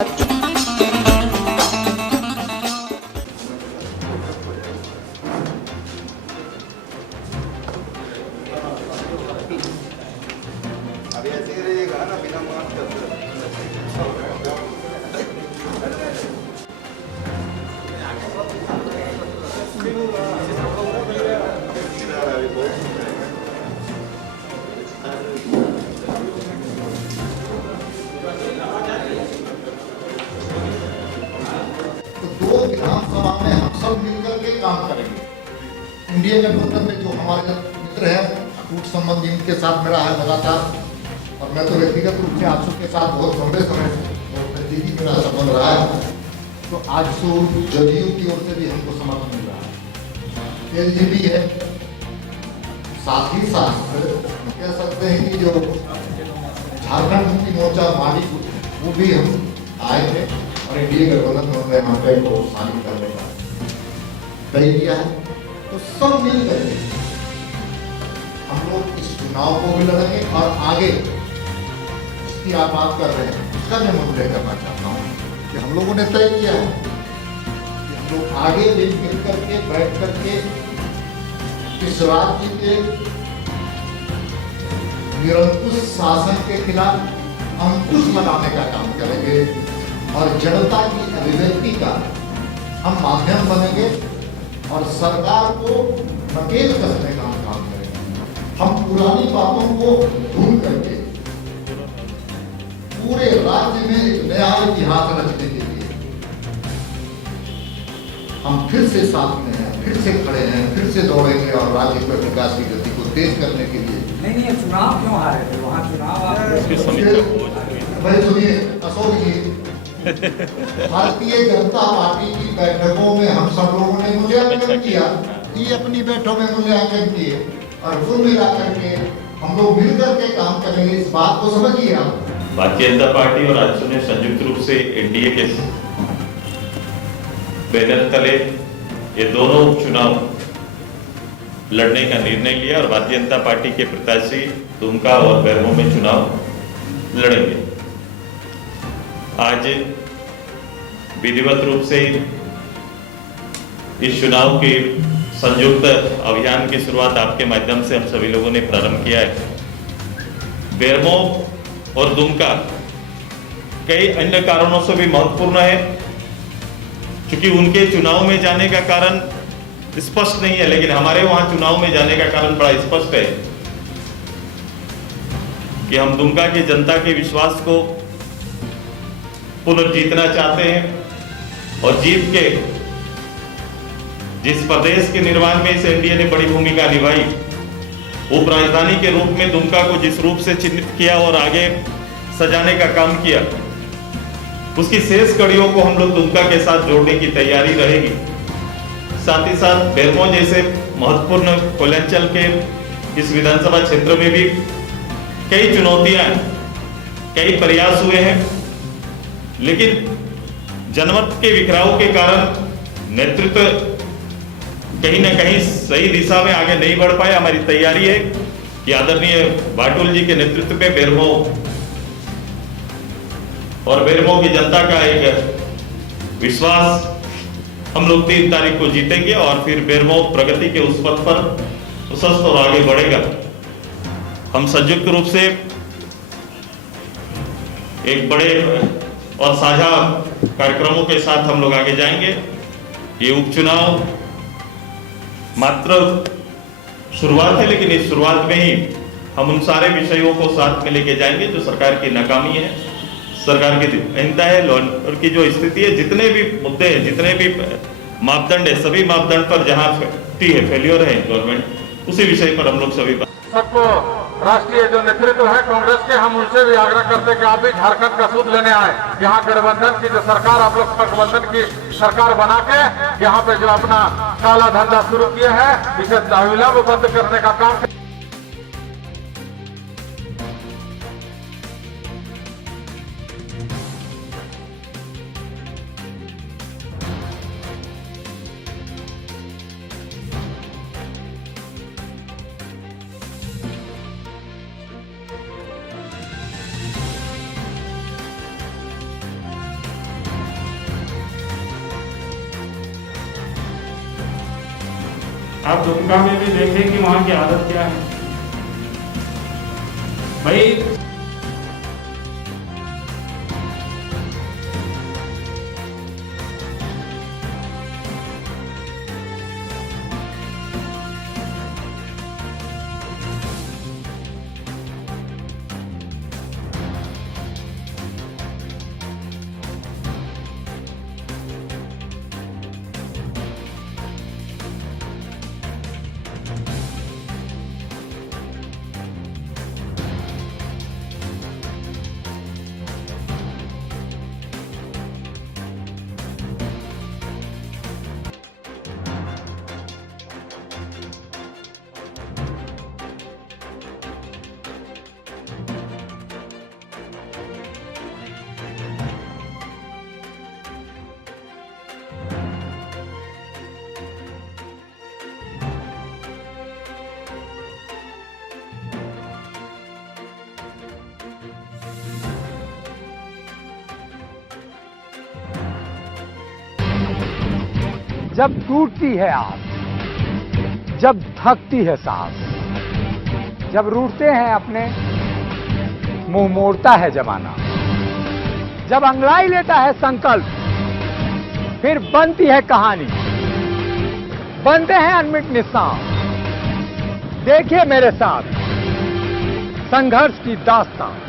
अभी ऐसे ही रहेगा ना बिना मास्क के। तो दो विधानसभा में हम सब मिलकर के काम करेंगे। इंडिया गठबंधन में जो हमारे मित्र हैं, कूट संबंध इनके साथ मेरा है लगातार, और मैं तो व्यक्तिगत रूप से आंसू के साथ बहुत लंबे समय से और नजदीकी मेरा संबंध रहा है। तो आज सो जदयू की ओर से भी हमको समर्थन मिल रहा है, एलजेपी है, साथ ही साथ हम कह सकते हैं कि जो झारखंड मुक्ति मोर्चा माली वो भी हम आए थे और इंडिया गठबंधन में उन्होंने यहाँ पे को शामिल करने का तय किया है। तो सब मिलकर हम लोग इस चुनाव को भी लड़ेंगे और आगे इसकी आप बात कर रहे हैं उसका मैं उल्लेख करना चाहता हूँ कि हम लोगों ने तय किया है कि हम लोग आगे मिल करके बैठ करके इस राज्य के निरंकुश शासन के खिलाफ अंकुश लगाने का काम करेंगे और जनता की अभिव्यक्ति का हम माध्यम बनेंगे और सरकार को नकेल कसने का काम करेंगे। हम पुरानी बातों को भूल करके पूरे राज्य में एक नया इतिहास रचने के लिए हम फिर से साथ में हैं, फिर से खड़े हैं, फिर से दौड़ेंगे और राज्य के विकास की गति को तेज करने के लिए। नहीं चुनाव क्यों हारे थे वहाँ चुनाव भाई सुनिए अशोक जी, भारतीय जनता पार्टी की बैठकों में हम सब लोगों ने मूल्यांकन किया, ये अपनी बैठकों में मूल्यांकन किए और कुल मिलाकर के हम लोग मिलकर के काम करेंगे। इस बात को समझिए आप। भारतीय जनता पार्टी और राजद ने संयुक्त रूप से एनडीए के बैनर तले ये दोनों उपचुनाव लड़ने का निर्णय लिया और भारतीय जनता पार्टी के प्रत्याशी दुमका और बेरमो में चुनाव लड़ेंगे। आज विधिवत रूप से इस चुनाव के संयुक्त अभियान की शुरुआत आपके माध्यम से हम सभी लोगों ने प्रारंभ किया है। बेरमो और दुमका कई अन्य कारणों से भी महत्वपूर्ण है, क्योंकि उनके चुनाव में जाने का कारण स्पष्ट नहीं है, लेकिन हमारे वहां चुनाव में जाने का कारण बड़ा स्पष्ट है कि हम दुमका की जनता के विश्वास को पुनर्जीतना चाहते हैं और जीत के जिस प्रदेश के निर्माण में इस एनडीए ने बड़ी भूमिका निभाई, उप राजधानी के रूप में दुमका को जिस रूप से चिन्हित किया और आगे सजाने का काम किया, उसकी शेष कड़ियों को हम लोग दुमका के साथ जोड़ने की तैयारी रहेगी। साथ ही साथ बेरमो जैसे महत्वपूर्ण कोयलांचल के इस विधानसभा क्षेत्र में भी कई चुनौतियां, कई प्रयास हुए हैं, लेकिन जनमत के बिखराव के कारण नेतृत्व कहीं ना कहीं सही दिशा में आगे नहीं बढ़ पाए। हमारी तैयारी है कि आदरणीय बाटुल जी के नेतृत्व में बेरमो और बेरमो की जनता का एक विश्वास हम लोग 3 तारीख को जीतेंगे और फिर बेरमो प्रगति के उस पथ पर प्रशस्त और आगे बढ़ेगा। हम संयुक्त रूप से एक बड़े और साझा कार्यक्रमों के साथ हम लोग आगे जाएंगे। ये उपचुनाव मात्र शुरुआत है, लेकिन इस शुरुआत में ही हम उन सारे विषयों को साथ में लेके जाएंगे जो सरकार की नाकामी है, सरकार की अहीनता है, लॉ एंड ऑर्डर की जो स्थिति है, जितने भी मुद्दे हैं, जितने भी मापदंड है, सभी मापदंड पर जहां फेलियर है गवर्नमेंट, उसी विषय पर हम लोग सभी सबको राष्ट्रीय जो नेतृत्व है कांग्रेस के, हम उनसे भी आग्रह करते हैं कि आप भी झारखंड का सूद लेने आए। यहाँ गठबंधन की जो सरकार, आप लोग गठबंधन की सरकार बना के यहाँ पे जो अपना काला धंधा शुरू किया है, इसे विलंब बंद करने का काम आप दुमका में भी देखें कि वहाँ की हालत क्या है भाई। जब टूटती है आस, जब थकती है सांस, जब रूठते हैं अपने, मुंह मोड़ता है जमाना, जब अंगड़ाई लेता है संकल्प, फिर बनती है कहानी, बनते हैं अनमिट निशान। देखिए मेरे साथ संघर्ष की दास्तां।